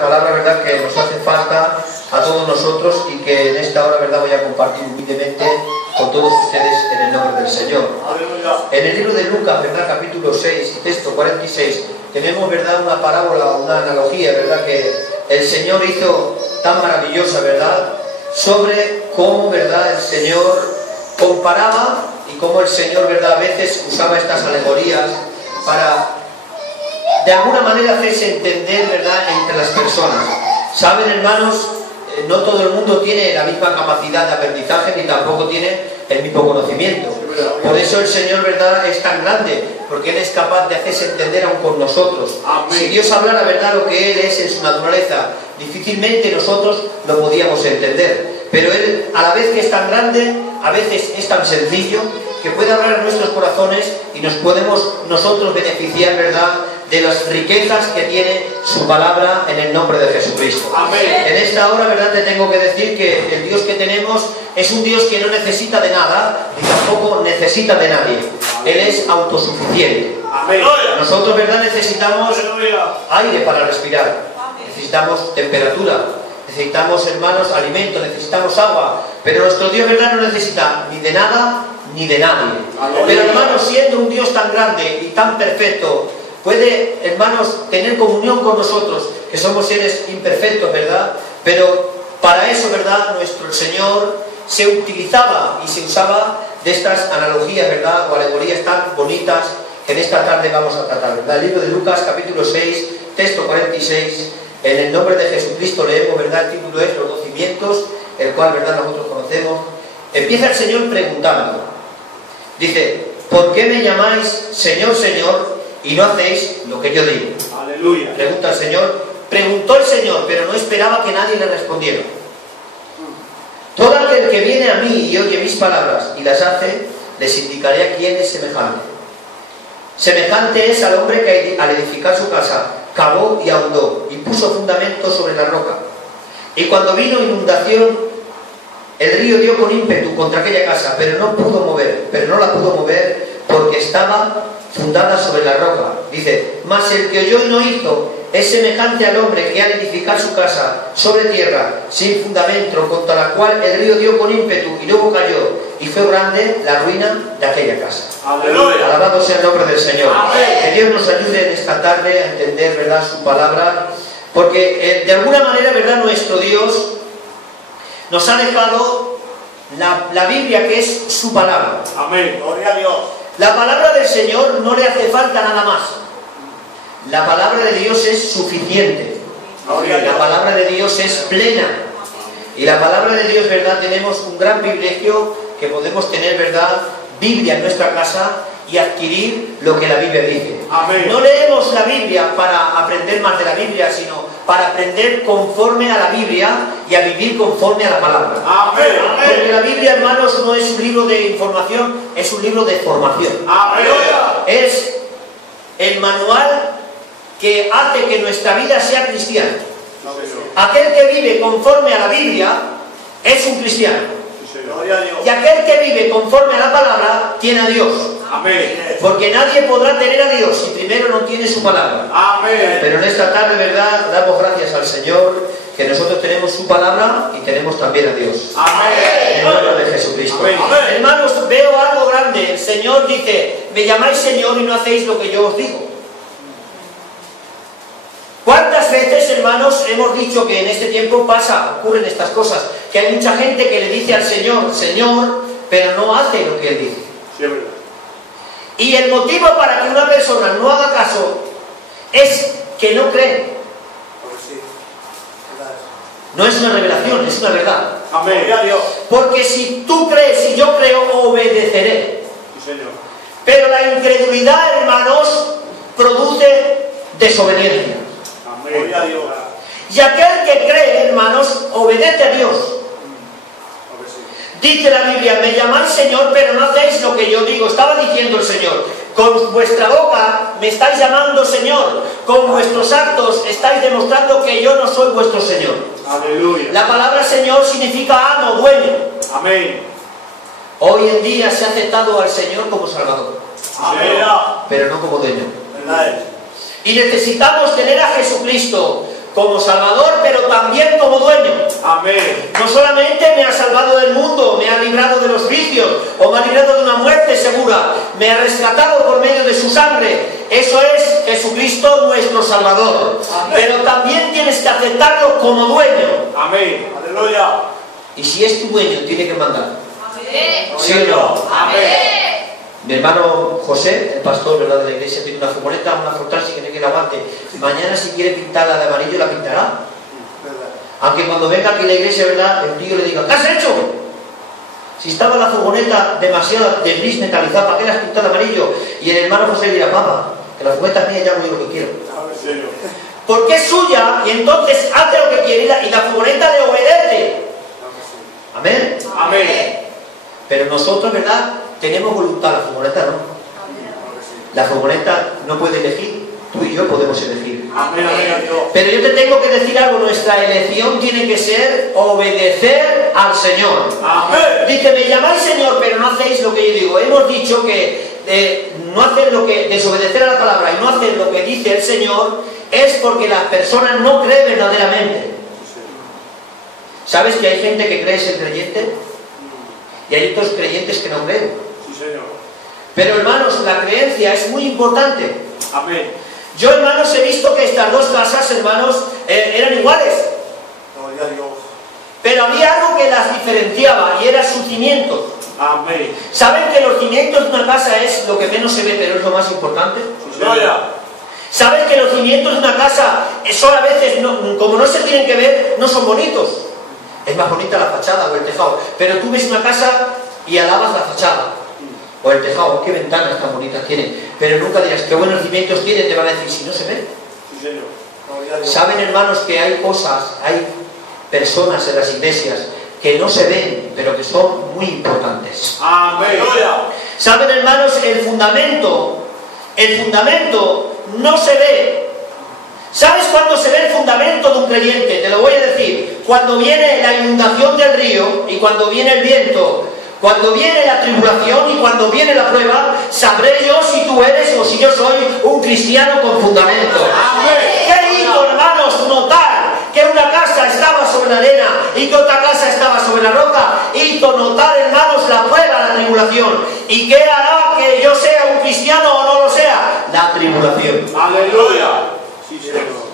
Palabra, verdad, que nos hace falta a todos nosotros y que en esta hora, verdad, voy a compartir humildemente con todos ustedes en el nombre del Señor. En el libro de Lucas, verdad, capítulo 6, texto 46, tenemos, verdad, una parábola, una analogía, verdad, que el Señor hizo tan maravillosa, verdad, sobre cómo, verdad, el Señor comparaba y cómo el Señor, verdad, a veces usaba estas alegorías para de alguna manera hacerse entender, verdad, entre las personas. Saben, hermanos, no todo el mundo tiene la misma capacidad de aprendizaje ni tampoco tiene el mismo conocimiento. Por eso el Señor, verdad, es tan grande, porque Él es capaz de hacerse entender aún con nosotros. Amén. Si Dios hablara, verdad, lo que Él es en su naturaleza, difícilmente nosotros lo podíamos entender. Pero Él, a la vez que es tan grande, a veces es tan sencillo, que puede hablar en nuestros corazones y nos podemos nosotros beneficiar, verdad, de las riquezas que tiene su palabra en el nombre de Jesucristo. Amén. En esta hora, verdad, te tengo que decir que el Dios que tenemos es un Dios que no necesita de nada ni tampoco necesita de nadie. Él es autosuficiente. Amén. Nosotros, verdad, necesitamos aire para respirar, necesitamos temperatura, necesitamos, hermanos, alimento, necesitamos agua, pero nuestro Dios, verdad, no necesita ni de nada ni de nadie. Amén. Pero, hermanos, siendo un Dios tan grande y tan perfecto, puede, hermanos, tener comunión con nosotros, que somos seres imperfectos, ¿verdad? Pero para eso, ¿verdad?, nuestro Señor se utilizaba y se usaba de estas analogías, ¿verdad?, o alegorías tan bonitas que en esta tarde vamos a tratar, ¿verdad? El libro de Lucas, capítulo 6, texto 46, en el nombre de Jesucristo leemos, ¿verdad? El título es Los 2 cimientos, el cual, ¿verdad?, nosotros conocemos. Empieza el Señor preguntando. Dice: ¿por qué me llamáis Señor, Señor, y no hacéis lo que yo digo? Aleluya. Pregunta el Señor. Preguntó el Señor, pero no esperaba que nadie le respondiera. Todo aquel que viene a mí y oye mis palabras y las hace, les indicaré a quién es semejante. Semejante es al hombre que al edificar su casa cavó y ahondó y puso fundamento sobre la roca. Y cuando vino inundación, el río dio con ímpetu contra aquella casa, pero no la pudo mover porque estaba fundada sobre la roca. Dice: mas el que oyó y no hizo es semejante al hombre que al edificar su casa sobre tierra sin fundamento, contra la cual el río dio con ímpetu y luego cayó, y fue grande la ruina de aquella casa. Aleluya. Alabado sea el nombre del Señor. Amén. Que Dios nos ayude en esta tarde a entender, verdad, su palabra, porque de alguna manera, verdad, nuestro Dios nos ha dejado la Biblia, que es su palabra. Amén. Gloria a Dios. La palabra del Señor no le hace falta nada más. La palabra de Dios es suficiente. La palabra de Dios es plena. Y la palabra de Dios, verdad, tenemos un gran privilegio, que podemos tener, verdad, Biblia en nuestra casa y adquirir lo que la Biblia dice. Amén. No leemos la Biblia para aprender más de la Biblia, sino para aprender conforme a la Biblia y a vivir conforme a la palabra. Amén. Porque la Biblia, hermanos, no es un libro de información, es un libro de formación. Amén. Es el manual que hace que nuestra vida sea cristiana. Aquel que vive conforme a la Biblia es un cristiano. Y aquel que vive conforme a la palabra tiene a Dios. Amén. Porque nadie podrá tener a Dios si primero no tiene su palabra. Amén. Pero en esta tarde, verdad, damos gracias al Señor que nosotros tenemos su palabra y tenemos también a Dios. Amén. En el nombre de Jesucristo. Amén. Hermanos, veo algo grande. El Señor dice: me llamáis Señor y no hacéis lo que yo os digo. ¿Cuántas veces, hermanos, hemos dicho que en este tiempo ocurren estas cosas? Que hay mucha gente que le dice al Señor, Señor, pero no hace lo que Él dice. Sí, es verdad. Y el motivo para que una persona no haga caso es que no cree. No es una revelación, es una verdad. Amén. Porque si tú crees y yo creo, obedeceré. Sí, Señor. Pero la incredulidad, hermanos, produce desobediencia. Amén. Y aquel que cree, hermanos, obedece a Dios. Dice la Biblia: me llamáis Señor, pero no hacéis lo que yo digo. Estaba diciendo el Señor: con vuestra boca me estáis llamando Señor, con vuestros actos estáis demostrando que yo no soy vuestro Señor. Aleluya. La palabra Señor significa amo, dueño. Amén. Hoy en día se ha aceptado al Señor como Salvador. Amén. Pero no como dueño. ¿Verdad? Y necesitamos tener a Jesucristo como Salvador, pero también como dueño. Amén. No solamente me ha salvado del mundo, me ha librado de los vicios, o me ha librado de una muerte segura, me ha rescatado por medio de su sangre. Eso es Jesucristo nuestro Salvador. Amén. Pero también tienes que aceptarlo como dueño. Amén. Aleluya. Y si es tu dueño, tiene que mandar. Amén. ¿Sí o no? Amén. Mi hermano José, el pastor, ¿verdad?, de la iglesia, tiene una furgoneta, una Fortrans, y que no quiere aguante. Mañana, si quiere pintarla de amarillo, la pintará. Aunque cuando venga aquí a la iglesia, ¿verdad?, el tío le diga: ¿qué has hecho? Si estaba la furgoneta demasiado de gris metalizada, ¿para qué la has pintado de amarillo? Y el hermano José le dirá: papá, que la furgoneta es mía, ya hago yo lo que quiero. Porque es suya, y entonces hace lo que quiere, y la furgoneta le obedece. Amén. Amén. Pero nosotros, ¿verdad?, tenemos voluntad. La furgoneta no. La furgoneta no puede elegir, tú y yo podemos elegir. Amén. Amén. Pero yo te tengo que decir algo: nuestra elección tiene que ser obedecer al Señor. Amén. Dice: me llamáis Señor, pero no hacéis lo que yo digo. Hemos dicho que no hacer lo que, desobedecer a la palabra y no hacer lo que dice el Señor, es porque las personas no creen verdaderamente. ¿Sabes que hay gente que cree ser creyente? Y hay otros creyentes que no creen. Sí, Señor. Pero hermanos, la creencia es muy importante. Amén. Yo, hermanos, he visto que estas dos casas, hermanos, eran iguales. Gloria a Dios. Pero había algo que las diferenciaba, y era su cimiento. Amén. ¿Saben que los cimientos de una casa es lo que menos se ve, pero es lo más importante? Gloria. ¿Saben que los cimientos de una casa son a veces, como no se tienen que ver, no son bonitos? Es más bonita la fachada o el tejado. Pero tú ves una casa y alabas la fachada o el tejado. Qué ventanas tan bonitas tiene. Pero nunca dirás: qué buenos cimientos tiene. Te van a decir: si no se ve. Sí, Señor. Gloria a Dios. Saben, hermanos, que hay cosas, hay personas en las iglesias que no se ven, pero que son muy importantes. Amén. Gloria. Saben, hermanos, el fundamento no se ve. ¿Sabes cuándo se ve el fundamento de un creyente? Te lo voy a decir: cuando viene la inundación del río, y cuando viene el viento, cuando viene la tribulación y cuando viene la prueba, sabré yo si tú eres o si yo soy un cristiano con fundamento. ¿Qué hizo, hermanos, notar que una casa estaba sobre la arena y que otra casa estaba sobre la roca? Hizo notar, hermanos, la prueba, la tribulación. ¿Y qué hará que yo sea un cristiano o no lo sea? La tribulación. Aleluya. Sí, Señor.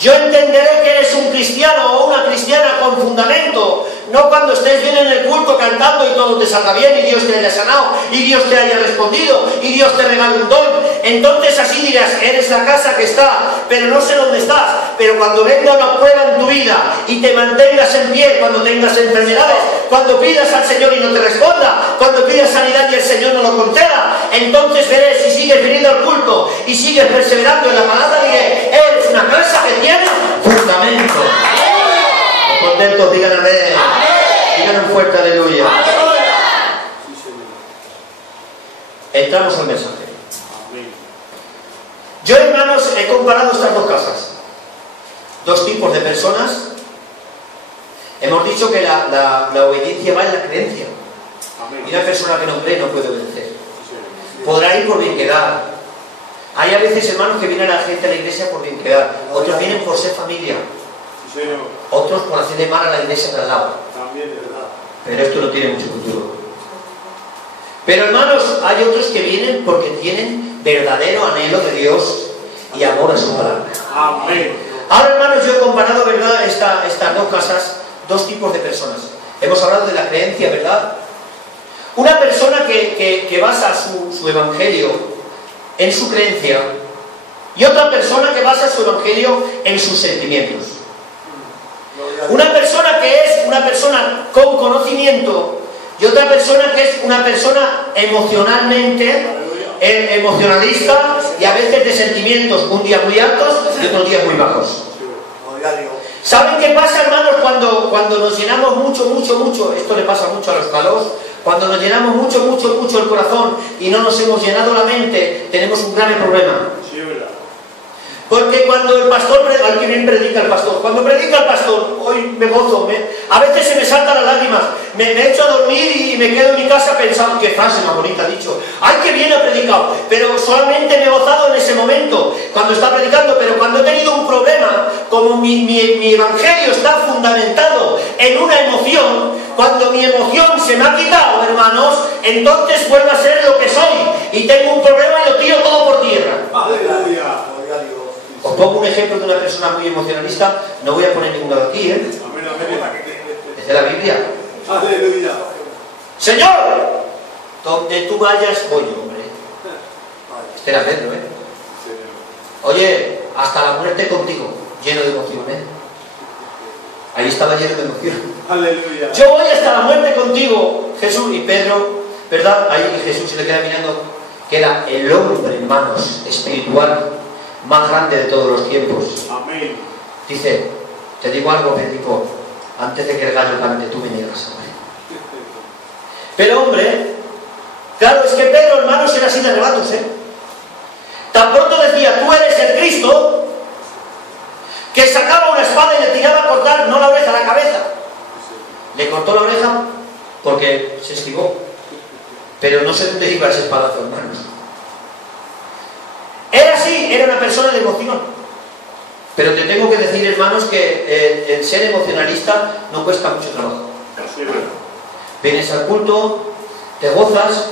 Yo entenderé que eres un cristiano o una cristiana con fundamento, no cuando estés bien en el culto cantando y todo te salga bien y Dios te haya sanado y Dios te haya respondido y Dios te regale un don. Entonces así dirás: eres la casa que está, pero no sé dónde estás. Pero cuando venga una prueba en tu vida y te mantengas en pie, cuando tengas enfermedades, cuando pidas al Señor y no te responda, cuando pidas sanidad y el Señor no lo conceda, entonces veré si sigues viniendo al culto y sigues perseverando en la palabra. Diré: eres una casa que tiene fundamento. Los contentos digan amén. Digan un fuerte aleluya. Sí, Señor. Entramos al mensaje. Amén. Yo, hermanos, he comparado estas dos casas, dos tipos de personas. Hemos dicho que la obediencia va en la creencia. Amén. Y una persona que no cree no puede obedecer. Sí, Señor. Podrá ir por bien quedar. Hay a veces, hermanos, que viene la gente a la iglesia por bien quedar. Otros vienen por ser familia. Sí, Señor. Otros por hacerle mal a la iglesia de al lado. También, de verdad. Pero esto no tiene mucho futuro. Pero, hermanos, hay otros que vienen porque tienen verdadero anhelo de Dios y amor a su palabra. Amén. Ahora, hermanos, yo he comparado, ¿verdad?, estas dos casas, dos tipos de personas. Hemos hablado de la creencia, ¿verdad? Una persona que basa su evangelio en su creencia, y otra persona que basa su evangelio en sus sentimientos. Una persona que es una persona con conocimiento y otra persona que es una persona emocionalmente emocionalista y a veces de sentimientos, un día muy altos y otros días muy bajos. ¿Saben qué pasa, hermanos, cuando nos llenamos mucho? Esto le pasa mucho a los calos. Cuando nos llenamos mucho el corazón y no nos hemos llenado la mente, tenemos un grave problema. Sí, verdad. Porque cuando el pastor, ay, que bien predica el pastor, cuando predica el pastor, hoy me gozo, a veces se me saltan las lágrimas, me echo a dormir y me quedo en mi casa pensando, qué frase más bonita ha dicho, ay, qué bien ha predicado, pero solamente me he gozado en ese momento, cuando está predicando, pero cuando he tenido un problema, como mi evangelio está fundamentado en una emoción, cuando mi emoción se me ha quitado, hermanos, entonces vuelvo a ser lo que soy, y tengo un problema y lo tiro todo por tierra. Aleluya. Gloria a Dios. Os pongo un ejemplo de una persona muy emocionalista, no voy a poner ninguno de aquí, Amén, amén. es de la Biblia. Aleluya. Señor, donde tú vayas, voy yo, hombre. Este era Pedro, Oye, hasta la muerte contigo, lleno de emoción, Ahí estaba lleno de emoción. Aleluya. Yo voy hasta la muerte contigo, Jesús. Y Pedro, ¿verdad? Ahí Jesús se le queda mirando, que era el hombre, hermanos, espiritual más grande de todos los tiempos. Amén. Dice, te digo algo, Pedro, antes de que el gallo cante, tú me niegas, hombre. Pero, hombre, claro, es que Pedro, hermanos, era así de arrebatos, Tan pronto decía, tú eres el Cristo, que sacaba una espada y le tiraba a cortar, no la oreja, la cabeza. Le cortó la oreja porque se esquivó. Pero no sé dónde iba ese espadazo, hermanos. Era así, era una persona de emoción. Pero te tengo que decir, hermanos, que el ser emocionalista no cuesta mucho trabajo. Vienes al culto, te gozas,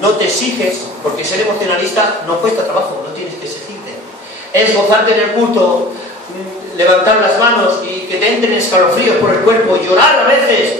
no te exiges, porque ser emocionalista no cuesta trabajo, no tienes que exigirte. Es gozarte en el culto, levantar las manos y que te entren escalofríos por el cuerpo, llorar a veces,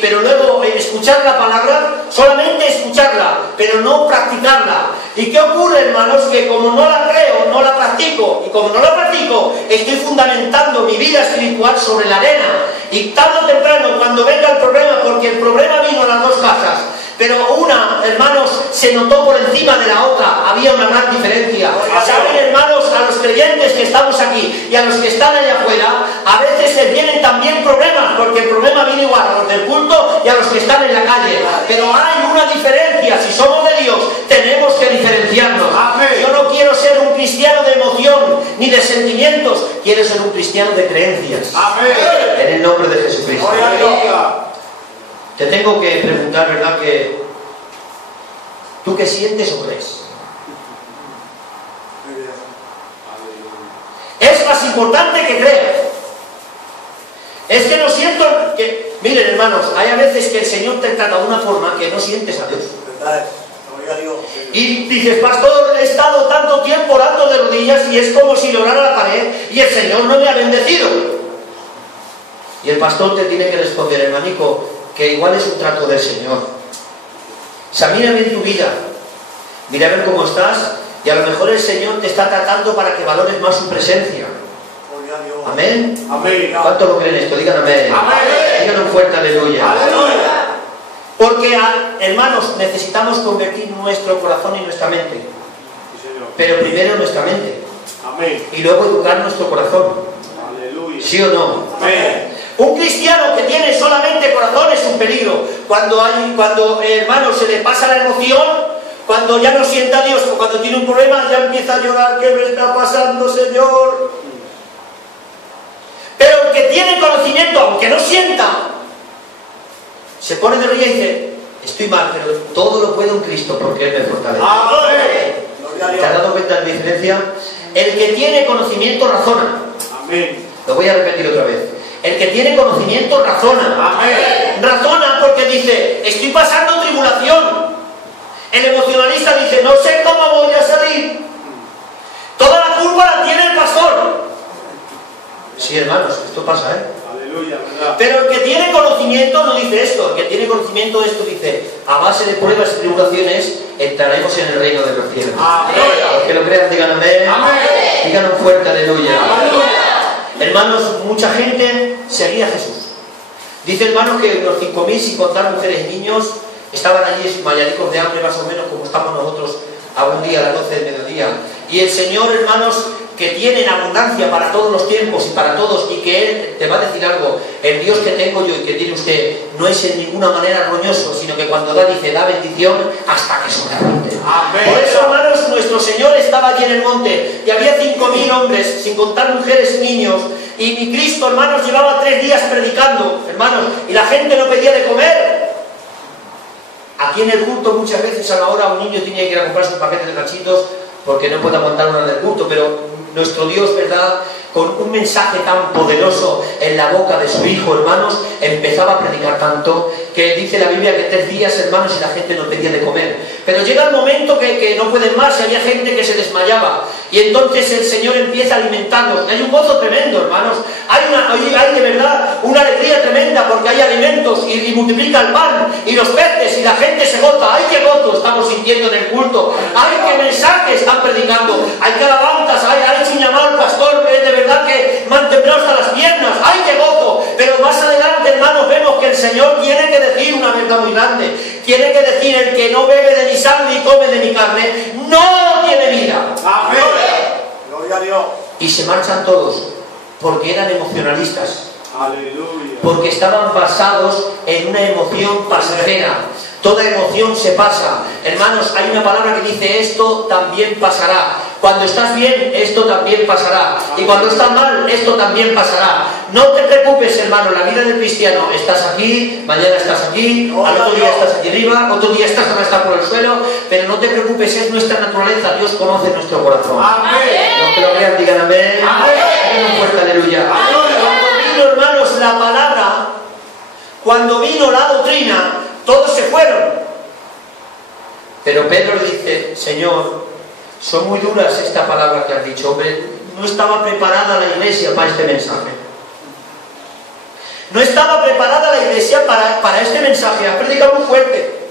pero luego escuchar la palabra, solamente escucharla, pero no practicarla. ¿Y qué ocurre, hermanos? Que como no la creo, no la practico, y como no la practico, estoy fundamentando mi vida espiritual sobre la arena. Y tarde o temprano, cuando venga el problema, porque el problema vino a las dos casas, pero una, hermanos, se notó por encima de la otra, había una gran diferencia. ¿Saben, hermanos, a los creyentes que estamos aquí y a los que están allá afuera, a veces se vienen también problemas, porque el problema viene igual a los del culto y a los que están en la calle? Pero hay una diferencia, si somos de Dios, tenemos que diferenciarnos. Yo no quiero ser un cristiano de emoción ni de sentimientos, quiero ser un cristiano de creencias. En el nombre de Jesucristo. Te tengo que preguntar, ¿verdad? Que ¿tú qué sientes o crees? Es más importante que creas. Es que no siento que... Miren, hermanos, hay a veces que el Señor te trata de una forma que no sientes a Dios. Y dices, pastor, he estado tanto tiempo orando de rodillas y es como si le orara a la pared y el Señor no me ha bendecido. Y el pastor te tiene que responder, hermanico, que igual es un trato del Señor. Examina bien tu vida, mira a ver cómo estás, y a lo mejor el Señor te está tratando para que valores más su presencia. Amén. Amén. ¿Cuántos lo creen esto? Digan amén. Digan un fuerte aleluya. Porque, hermanos, necesitamos convertir nuestro corazón y nuestra mente. Pero primero nuestra mente. Amén. Y luego educar nuestro corazón. Aleluya. ¿Sí o no? Amén. Un cristiano que tiene solamente corazón es un peligro. Cuando hermano, se le pasa la emoción, cuando ya no sienta a Dios, o cuando tiene un problema, ya empieza a llorar. ¿Qué me está pasando, Señor? Pero el que tiene conocimiento, aunque no sienta, se pone de rodillas y dice, estoy mal, pero todo lo puedo en Cristo porque Él me fortalece. Amén. ¿Te has dado cuenta de la diferencia? El que tiene conocimiento razona. Amén. Lo voy a repetir otra vez. El que tiene conocimiento razona. Amén. Razona porque dice, estoy pasando tribulación. El emocionalista dice, no sé cómo voy a salir. Toda la culpa la tiene el pastor. Sí, hermanos, esto pasa, Aleluya, ¿verdad? Pero el que tiene conocimiento no dice esto. El que tiene conocimiento de esto dice, a base de pruebas y tribulaciones, entraremos en el reino de los cielos. Amén. Los que lo crean, digan amén. Amén. Digan un fuerte aleluya. Aleluya. Hermanos, mucha gente seguía a Jesús. Dice, hermanos, que unos 5.000, sin contar mujeres y niños, estaban allí mayadicos de hambre, más o menos como estamos nosotros a un día a las 12 del mediodía. Y el Señor, hermanos, que tiene en abundancia para todos los tiempos y para todos, y que Él te va a decir algo. El Dios que tengo yo y que tiene usted no es en ninguna manera roñoso, sino que cuando da, dice, da bendición hasta que sobreabunde. Por eso, hermanos, nuestro Señor estaba allí en el monte y había 5.000 hombres, sin contar mujeres y niños, y mi Cristo, hermanos, llevaba 3 días predicando, hermanos, y la gente no pedía de comer. Aquí en el culto muchas veces a la hora un niño tiene que ir a comprarse un paquete de cachitos porque no puede aguantar una del culto, pero nuestro Dios, ¿verdad?, con un mensaje tan poderoso en la boca de su Hijo, hermanos, empezaba a predicar tanto que dice la Biblia que 3 días, hermanos, y la gente no pedía de comer. Pero llega el momento que no pueden más y había gente que se desmayaba. Y entonces el Señor empieza a alimentarlos. Hay un gozo tremendo, hermanos. Hay de verdad una alegría tremenda porque hay alimentos y multiplica el pan y los peces y la gente se goza. ¡Ay, qué gozo estamos sintiendo en el culto! ¡Ay, qué mensaje están predicando! ¡Hay que alabanzas! ¡Ha hecho un llamado al pastor! De verdad que me han temblado hasta las piernas. ¡Ay, qué gozo! Pero más adelante, hermanos, vemos que el Señor tiene que decir una verdad muy grande. Tiene que decir: el que no bebe de mi sangre y come de mi carne no tiene vida. Amén. Gloria a Dios. Y se marchan todos porque eran emocionalistas. Aleluya. Porque estaban basados en una emoción pasajera. Toda emoción se pasa. Hermanos, hay una palabra que dice: esto también pasará. Cuando estás bien, esto también pasará. Y cuando estás mal, esto también pasará. No te preocupes, hermano, la vida del cristiano. Estás aquí, mañana estás aquí, al otro día estás aquí arriba, otro día estás por el suelo. Pero no te preocupes, es nuestra naturaleza. Dios conoce nuestro corazón. Amén. Los que lo crean, digan amén. Amén. Un fuerte aleluya. Cuando vino, hermanos, la palabra, cuando vino la doctrina, todos se fueron. Pero Pedro le dice: Señor, son muy duras esta palabra que has dicho. Hombre, no estaba preparada la iglesia para este mensaje. No estaba preparada la iglesia para este mensaje. Has predicado muy fuerte.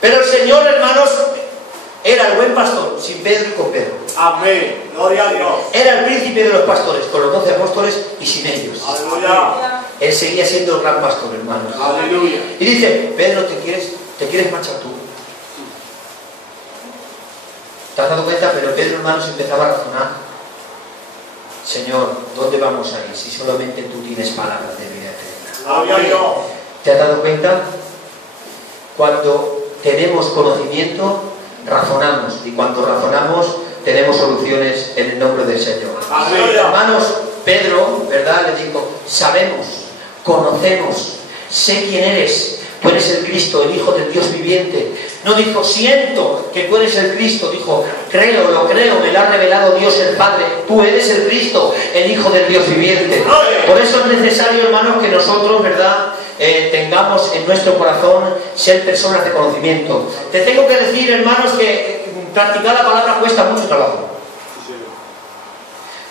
Pero el Señor, hermanos, era el buen pastor, sin Pedro y con Pedro. Amén. Gloria a Dios. Era el príncipe de los pastores, con los 12 apóstoles y sin ellos. Aleluya. Él seguía siendo el gran pastor, hermanos. Aleluya. Y dice: Pedro, ¿te quieres marchar tú? ¿Te has dado cuenta? Pero Pedro, hermanos, empezaba a razonar: Señor, ¿dónde vamos a ir si solamente tú tienes palabras de vida eterna? Gloria a Dios. ¿Te has dado cuenta? Cuando tenemos conocimiento, razonamos, y cuando razonamos tenemos soluciones en el nombre del Señor. Amén. Hermanos, Pedro, ¿verdad?, le dijo: sabemos, conocemos, sé quién eres. Tú eres el Cristo, el Hijo del Dios viviente. No dijo: siento que tú eres el Cristo. Dijo: creo, lo creo, me lo ha revelado Dios el Padre. Tú eres el Cristo, el Hijo del Dios viviente. Por eso es necesario, hermanos, que nosotros, ¿verdad?, tengamos en nuestro corazón ser personas de conocimiento. Te tengo que decir, hermanos, que practicar la palabra cuesta mucho trabajo.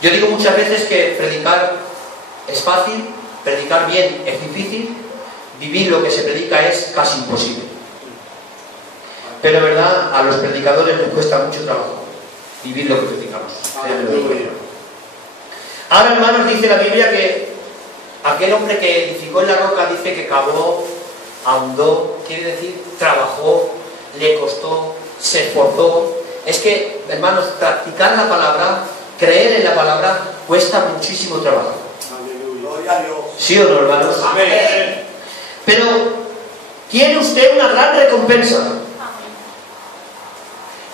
Yo digo muchas veces que predicar es fácil, predicar bien es difícil, vivir lo que se predica es casi imposible. Pero, ¿verdad?, a los predicadores les cuesta mucho trabajo vivir lo que predicamos. Ahora, hermanos, dice la Biblia que aquel hombre que edificó en la roca, dice que cavó, ahondó, quiere decir, trabajó, le costó, se esforzó. Es que, hermanos, practicar la palabra, creer en la palabra, cuesta muchísimo trabajo. Gloria a Dios. ¿Sí o no, hermanos? Amén. Pero tiene usted una gran recompensa.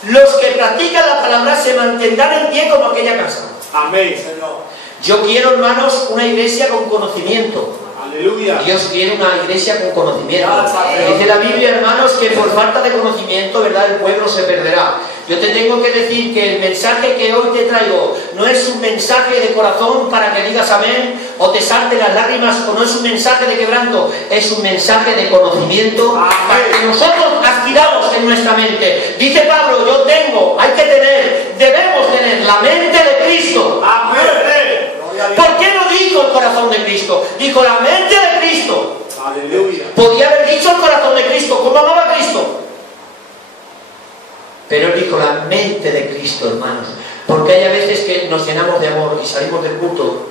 Los que practican la palabra se mantendrán en pie como aquella casa. Amén, Señor. Yo quiero, hermanos, una iglesia con conocimiento. Aleluya. Dios quiere una iglesia con conocimiento. Dice la Biblia, hermanos, que por falta de conocimiento, ¿verdad?, el pueblo se perderá. Yo te tengo que decir que el mensaje que hoy te traigo no es un mensaje de corazón para que digas amén o te salte las lágrimas, o no es un mensaje de quebranto, es un mensaje de conocimiento para que nosotros adquiramos en nuestra mente. Dice Pablo: debemos tener la mente de Cristo. Amén. ¿Por qué no dijo el corazón de Cristo? Dijo la mente de Cristo. Aleluya. Podía haber dicho el corazón de Cristo, como amaba a Cristo. Pero él dijo la mente de Cristo, hermanos. Porque hay a veces que nos llenamos de amor y salimos del culto.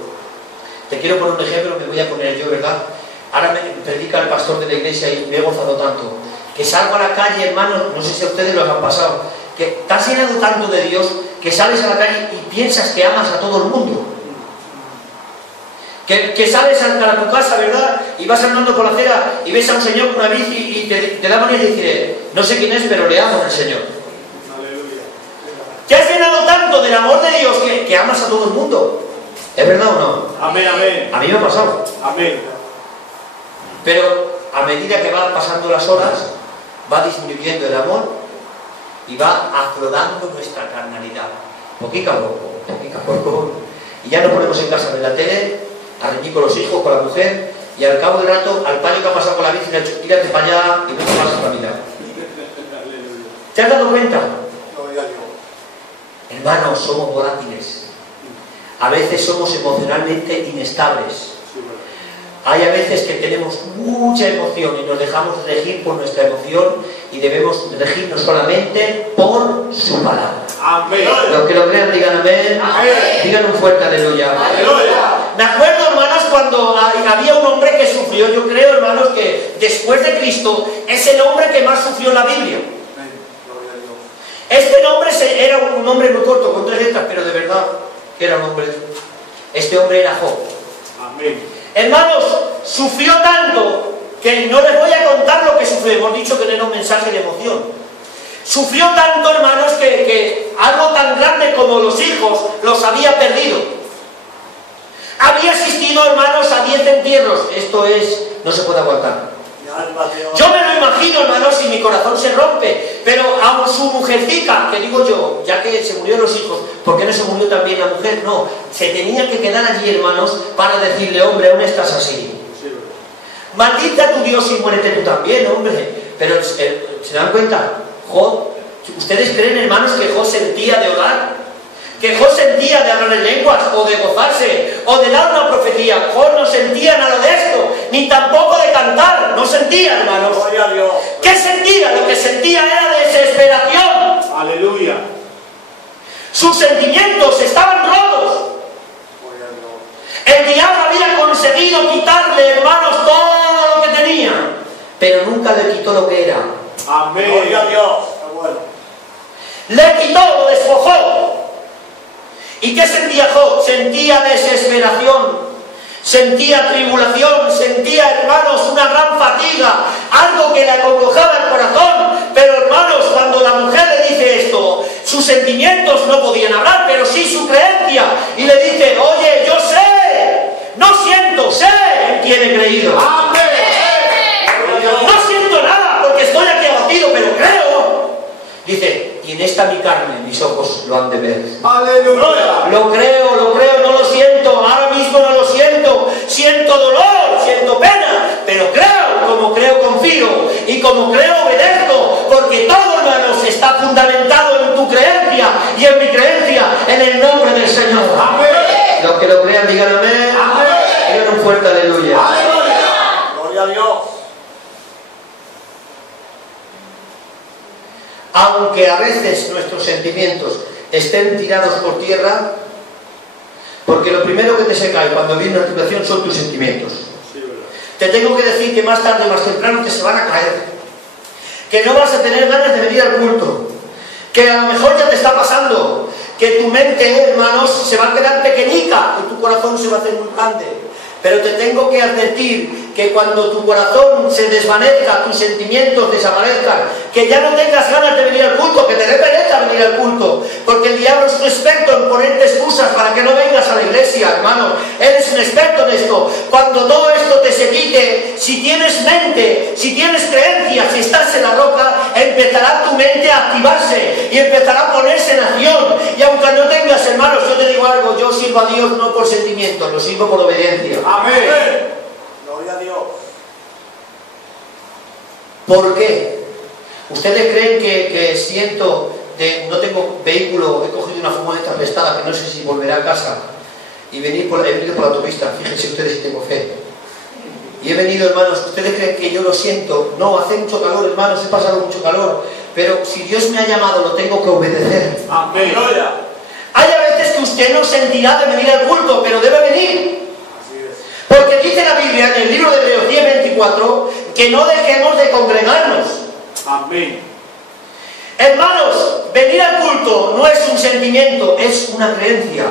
Te quiero poner un ejemplo, me voy a poner yo, ¿verdad? Ahora me predica el pastor de la iglesia y me he gozado tanto. Que salgo a la calle, hermanos, no sé si a ustedes lo han pasado, que te has llenado tanto de Dios que sales a la calle y piensas que amas a todo el mundo. Que sales a tu casa, ¿verdad? Y vas andando por la acera y ves a un señor con una bici y te da manía y dice, no sé quién es, pero le amo al Señor. Aleluya. Te has llenado tanto del amor de Dios que amas a todo el mundo. ¿Es verdad o no? Amén, amén. A mí me ha pasado. Amén. Pero a medida que van pasando las horas, va disminuyendo el amor y va aflorando nuestra carnalidad. Poquito a poco. Y ya nos ponemos en casa de la tele, a reñir con los hijos, con la mujer, y al cabo del rato, al payo que ha pasado con la bici, le ha dicho, tírate para allá y no te pasas la vida. ¿Te has dado cuenta? Hermanos, somos volátiles. A veces somos emocionalmente inestables. Hay a veces que tenemos mucha emoción y nos dejamos regir por nuestra emoción y debemos regirnos solamente por su palabra. Amén. Los que lo crean digan amén. Amén. Digan un fuerte aleluya. Aleluya. Me acuerdo, hermanos, cuando había un hombre que sufrió. Yo creo, hermanos, que después de Cristo es el hombre que más sufrió en la Biblia. Este nombre era un nombre muy corto, con 3 letras, pero de verdad que era un hombre. Este hombre era Job. Amén. Hermanos, sufrió tanto que no les voy a contar lo que sufrió. Hemos dicho que no era un mensaje de emoción. Sufrió tanto, hermanos, que algo tan grande como los hijos los había perdido. Había asistido, hermanos, a 10 entierros. Esto no se puede aguantar. Yo me lo imagino, hermanos, y mi corazón se rompe. Pero a su mujercita, que digo yo, ya que se murieron los hijos, ¿por qué no se murió también la mujer? No, se tenía que quedar allí, hermanos, para decirle, hombre, aún estás así. Maldita tu Dios y muérete tú también, hombre. Pero ¿se dan cuenta? Job, ¿ustedes creen, hermanos, que Job sentía de orar? Que Job sentía de hablar en lenguas, o de gozarse, o de dar una profecía. Job no sentía nada de esto, ni tampoco de cantar. No sentía, hermanos. ¿Qué sentía? Lo que sentía era desesperación. Aleluya. Sus sentimientos estaban rotos. El diablo había conseguido quitarle, hermanos, todo lo que tenía, pero nunca le quitó lo que era. Amén. Le quitó, lo despojó. ¿Y qué sentía Job? Sentía desesperación, sentía tribulación, sentía, hermanos, una gran fatiga, algo que le acongojaba el corazón. Pero, hermanos, cuando la mujer le dice esto, sus sentimientos no podían hablar, pero sí su creencia. Y le dice, oye, yo sé, no siento, sé en quién he creído. Amén. No siento nada porque estoy aquí abatido, pero creo. Dice, y en esta mi carne, mis ojos lo han de ver. Aleluya. Lo creo, no lo siento, ahora mismo no lo siento. Siento dolor, siento pena, pero creo, como creo confío, y como creo obedezco, porque todo, hermanos, está fundamentado en tu creencia y en mi creencia, en el nombre del Señor. Amén. Los que lo crean digan amén. Amén. Digan un fuerte aleluya. Aleluya. Gloria a Dios. Aunque a veces nuestros sentimientos estén tirados por tierra, porque lo primero que te se cae cuando viene una tribulación son tus sentimientos. Te tengo que decir que más tarde o más temprano te se van a caer, que no vas a tener ganas de venir al culto, que a lo mejor ya te está pasando, que tu mente, hermanos, se va a quedar pequeñica y tu corazón se va a hacer muy grande. Pero te tengo que advertir que cuando tu corazón se desvanezca, tus sentimientos desaparezcan, que ya no tengas ganas de venir al culto, que te dé pereza venir al culto, porque el diablo es un experto en ponerte excusas para que no vengas a la iglesia, hermano. Él es un experto en esto. Cuando todo esto te se quite, si tienes mente, si tienes creencia, si estás en la roca, empezará tu mente a activarse y empezará a ponerse en acción. Y aunque no tengas, hermanos, yo te digo algo, yo sirvo a Dios no por sentimientos, lo sirvo por obediencia. Amén. Gloria a Dios. ¿Por qué? ¿Ustedes creen que siento no tengo vehículo, he cogido una furgoneta prestada que no sé si volverá a casa y he venido por la autopista? Fíjense ustedes si tengo fe. Y he venido, hermanos, ¿ustedes creen que yo lo siento? No, hace mucho calor, hermanos, he pasado mucho calor, pero si Dios me ha llamado lo tengo que obedecer. Amén. Gloria. Hay a veces que usted no sentirá de venir al culto, pero debe venir. Porque dice la Biblia en el libro de Hebreos 10:24 que no dejemos de congregarnos. Amén. Hermanos, venir al culto no es un sentimiento, es una creencia.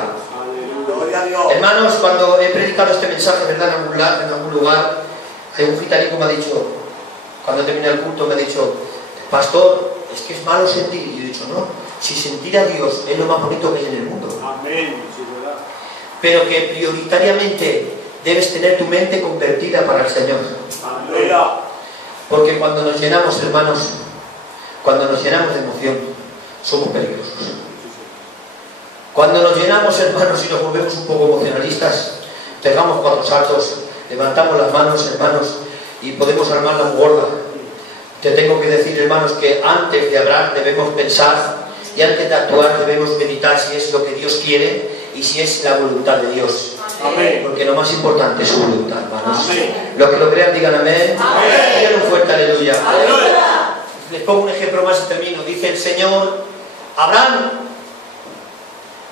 Gloria a Dios. Hermanos, cuando he predicado este mensaje, ¿verdad? En algún lugar, un gitanico me ha dicho, cuando terminé el culto, me ha dicho, pastor, es que es malo sentir. Y yo he dicho, no, si sentir a Dios es lo más bonito que hay en el mundo. Amén. Sí, verdad. Pero que prioritariamente debes tener tu mente convertida para el Señor. Aleluya. Porque cuando nos llenamos, hermanos, cuando nos llenamos de emoción, somos peligrosos. Cuando nos llenamos, hermanos, y nos volvemos un poco emocionalistas, pegamos 4 saltos, levantamos las manos, hermanos, y podemos armarla muy gorda. Te tengo que decir, hermanos, que antes de hablar debemos pensar, y antes de actuar debemos meditar si es lo que Dios quiere y si es la voluntad de Dios. Amén. Porque lo más importante es su voluntad, hermanos. Amén. Los que lo crean digan amén. Amén. Digan un fuerte aleluya. Aleluya. Les pongo un ejemplo más y termino. Dice el Señor, Abraham,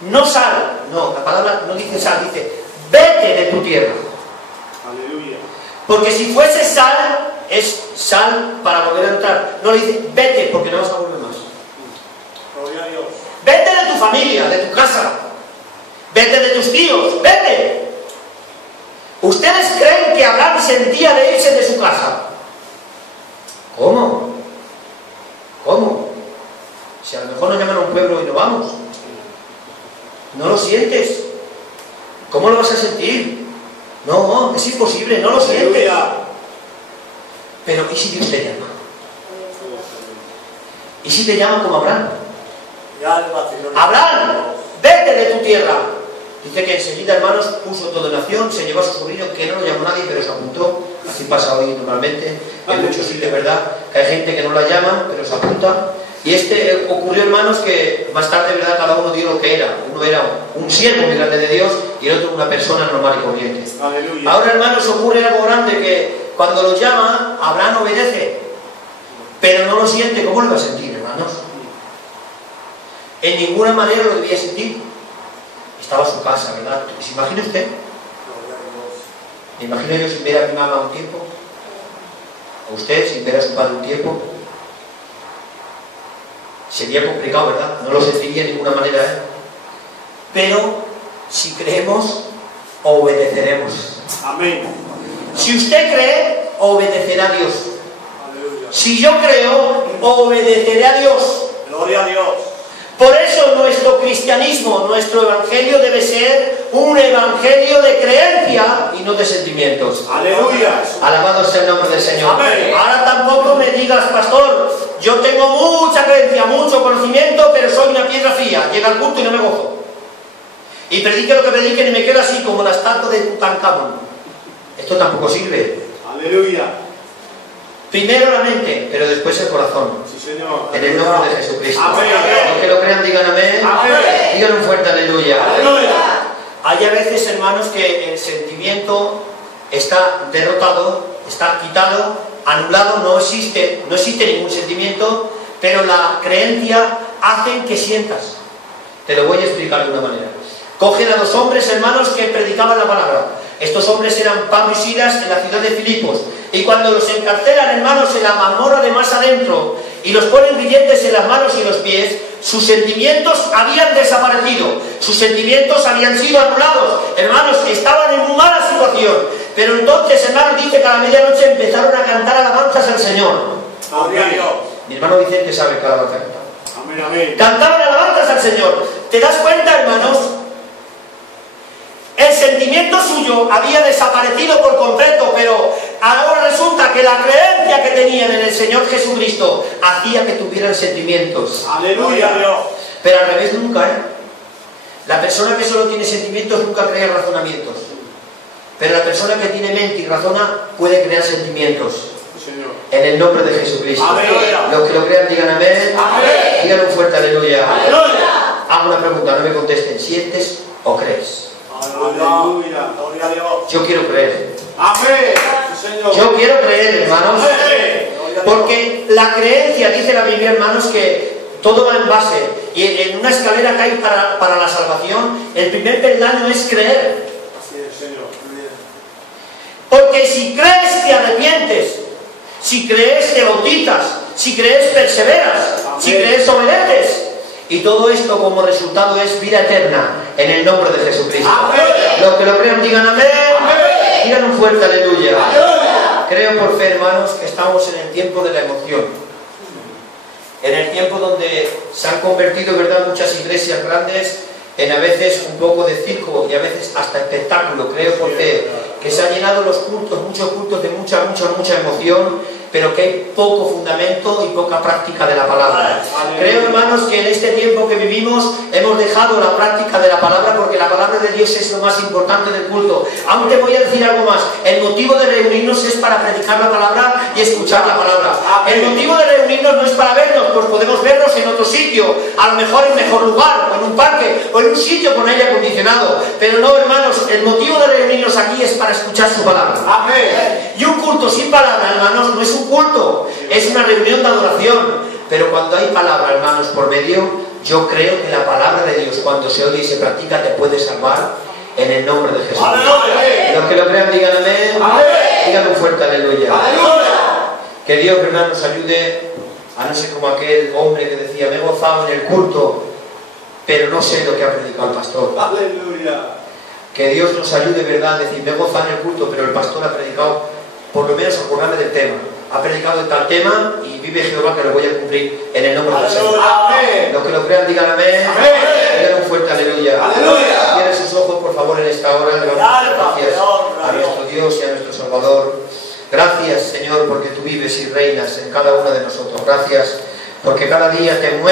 no sal. No, la palabra no dice sal, dice vete de tu tierra. Aleluya. Porque si fuese sal, es sal para volver a entrar. No le dice vete porque no vas a volver más. Gloria a Dios. Vete de tu familia, de tu casa. Vete de tus tíos, vete. ¿Ustedes creen que Abraham sentía de irse de su casa? ¿Cómo? ¿Cómo? Si a lo mejor nos llaman a un pueblo y no vamos. ¿No lo sientes? ¿Cómo lo vas a sentir? No, es imposible, no lo sientes. Aleluya. Pero ¿y si Dios te llama? ¿Y si te llama como Abraham? Ya le va a decir. Abraham, vete de tu tierra. Dice que enseguida, hermanos, puso todo en acción, se llevó a su sobrino, que no lo llamó nadie, pero se apuntó. Así pasa hoy normalmente. En muchos sitios, ¿verdad? Que hay gente que no la llama, pero se apunta. Y ocurrió, hermanos, que más tarde, ¿verdad? Cada uno dio lo que era. Uno era un siervo muy grande de Dios y el otro una persona normal y corriente. Aleluya. Ahora, hermanos, ocurre algo grande que cuando lo llama, Abraham obedece, pero no lo siente. ¿Cómo lo va a sentir, hermanos? En ninguna manera lo debía sentir. Estaba en su casa, ¿verdad? ¿Se imagina usted? Gloria a Dios. Me imagino yo sin ver a mi mamá un tiempo, o usted sin ver a su padre un tiempo. Sería complicado, ¿verdad? No lo sentiría de ninguna manera, ¿eh? Pero si creemos, obedeceremos. Amén. Si usted cree, obedecerá a Dios. Aleluya. Si yo creo, obedeceré a Dios. Gloria a Dios. Por eso nuestro cristianismo, nuestro evangelio debe ser un evangelio de creencia y no de sentimientos. Aleluya. Alabado sea el nombre del Señor. Amén. Ahora tampoco me digas, pastor, yo tengo mucha creencia, mucho conocimiento, pero soy una piedra fría. Llega al culto y no me gozo. Y predique lo que prediquen y me quedo así como la estatua de Tutankamón. Esto tampoco sirve. Aleluya. Primero la mente, pero después el corazón. Sí, Señor. En el nombre de Jesucristo. Amén. Los que lo crean digan amén. Amén. Digan un fuerte aleluya. Aleluya. Hay a veces, hermanos, que el sentimiento está derrotado, está quitado, anulado, no existe ningún sentimiento, pero la creencia hace que sientas. Te lo voy a explicar de una manera. Cogen a 2 hombres, hermanos, que predicaban la palabra. Estos hombres eran Pablo y Silas en la ciudad de Filipos. Y cuando los encarcelan, hermanos, en la mazmorra de más adentro y los ponen grilletes en las manos y los pies, sus sentimientos habían desaparecido, sus sentimientos habían sido anulados, hermanos, estaban en una mala situación. Pero entonces, hermanos, dice que a la medianoche empezaron a cantar alabanzas al Señor. Gloria a Dios. Mi hermano Vicente sabe que alabanza canta. Amén, amén. Cantaban alabanzas al Señor. ¿Te das cuenta, hermanos? El sentimiento suyo había desaparecido por completo, pero ahora resulta que la creencia que tenían en el Señor Jesucristo hacía que tuvieran sentimientos. Aleluya. Dios. Pero al revés nunca, ¿eh? La persona que solo tiene sentimientos nunca crea razonamientos. Pero la persona que tiene mente y razona puede crear sentimientos. Señor. En el nombre de Jesucristo. Aleluya. Los que lo crean digan amén. Amén. Digan un fuerte aleluya. Aleluya. Hago una pregunta, no me contesten. ¿Sientes o crees? Aleluya. Gloria a Dios. Yo quiero creer. Amén. Sí, Señor. Yo quiero creer, hermanos. Amén. Porque la creencia, dice la Biblia, hermanos, que todo va en base. Y en una escalera que hay para la salvación, el primer peldaño es creer. Así es, Señor. Porque si crees, te arrepientes. Si crees, te bautizas. Si crees, perseveras. Si crees, obedeces. Y todo esto como resultado es vida eterna en el nombre de Jesucristo. Amén. Los que lo crean digan amén. Amén. Digan un fuerte aleluya. Aleluya. Creo por fe, hermanos, que estamos en el tiempo de la emoción. En el tiempo donde se han convertido, ¿verdad?, muchas iglesias grandes en a veces un poco de circo y a veces hasta espectáculo. Creo por fe que se han llenado los cultos, muchos cultos de mucha emoción, pero que hay poco fundamento y poca práctica de la palabra. Creo, hermanos, que en este tiempo que vivimos hemos dejado la práctica de la palabra, porque la palabra de Dios es lo más importante del culto. Aún te voy a decir algo más. El motivo de reunirnos es para predicar la palabra y escuchar la palabra. El motivo de reunirnos no es para vernos, pues podemos vernos en otro sitio, a lo mejor en mejor lugar, o en un parque, o en un sitio con aire acondicionado. Pero no, hermanos, el motivo de reunirnos aquí es para escuchar su palabra. Amén. Y un culto sin palabra, hermanos, no es un culto, es una reunión de adoración. Pero cuando hay palabra, hermanos, por medio, yo creo que la palabra de Dios, cuando se oye y se practica, te puede salvar en el nombre de Jesús. Aleluya. Los que lo crean digan amén. Amén. Digan un fuerte aleluya. Aleluya. Que Dios, verdad, nos ayude a no ser como aquel hombre que decía: me he gozado en el culto, pero no sé lo que ha predicado el pastor. Aleluya. Que Dios nos ayude, verdad, a decir: me he gozado en el culto, pero el pastor ha predicado, por lo menos acordarme del tema. Ha predicado de tal tema y vive Jehová que lo voy a cumplir en el nombre del Señor. Amén. Los que lo crean digan amén. Amén. Digan un fuerte aleluya. Aleluya. Cierren sus ojos, por favor, en esta hora. Le damos gracias a nuestro Dios y a nuestro Salvador. Gracias, Señor, porque tú vives y reinas en cada uno de nosotros. Gracias porque cada día te mueves.